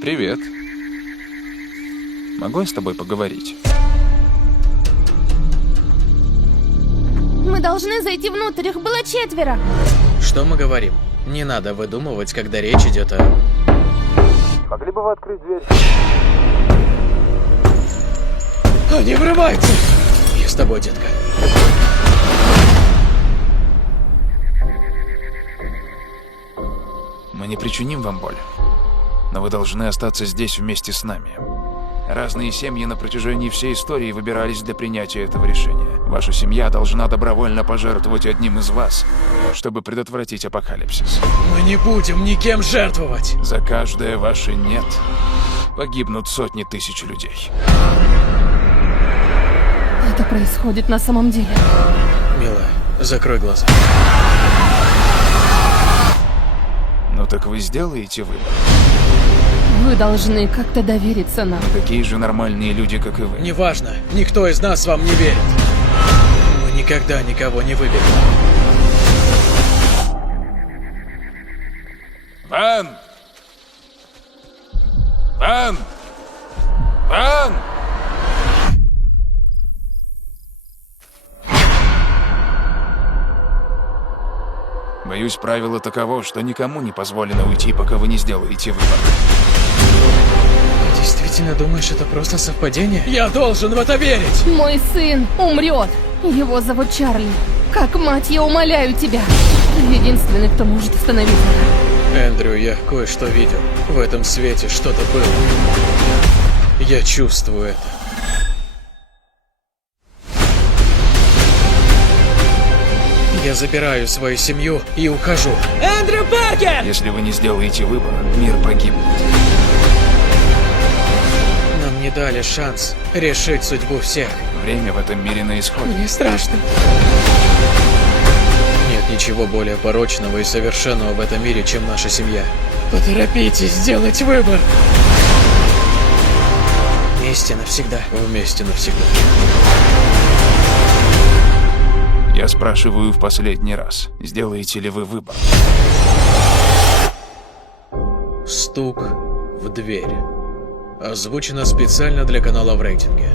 Привет. Могу я с тобой поговорить? Мы должны зайти внутрь, их было 4. Что мы говорим? Не надо выдумывать, когда речь идет о... Могли бы вы открыть дверь? Они врываются! Я с тобой, детка. Мы не причиним вам боль, но вы должны остаться здесь вместе с нами. Разные семьи на протяжении всей истории выбирались для принятия этого решения. Ваша семья должна добровольно пожертвовать одним из вас, чтобы предотвратить апокалипсис. Мы не будем никем жертвовать! За каждое ваше «нет» погибнут сотни тысяч людей. Это происходит на самом деле. Милая, закрой глаза. Ну так вы сделаете выбор. Вы должны как-то довериться нам. Такие же нормальные люди, как и вы. Неважно, никто из нас вам не верит. Мы никогда никого не выберем. Ван! Ван! Ван! Боюсь, правило таково, что никому не позволено уйти, пока вы не сделаете выбор. Действительно думаешь, это просто совпадение? Я должен в это верить! Мой сын умрет. Его зовут Чарли. Как мать, я умоляю тебя. Ты единственный, кто может остановить это. Эндрю, я кое-что видел. В этом свете что-то было. Я чувствую это. Я забираю свою семью и ухожу. Эндрю Паркер! Если вы не сделаете выбор, мир погибнет. Нам не дали шанс решить судьбу всех. Время в этом мире на исходе. Мне страшно. Нет ничего более порочного и совершенного в этом мире, чем наша семья. Поторопитесь сделать выбор. Вместе навсегда. Вместе навсегда. Я спрашиваю в последний раз, сделаете ли вы выбор? Стук в дверь. Озвучено специально для канала в рейтинге.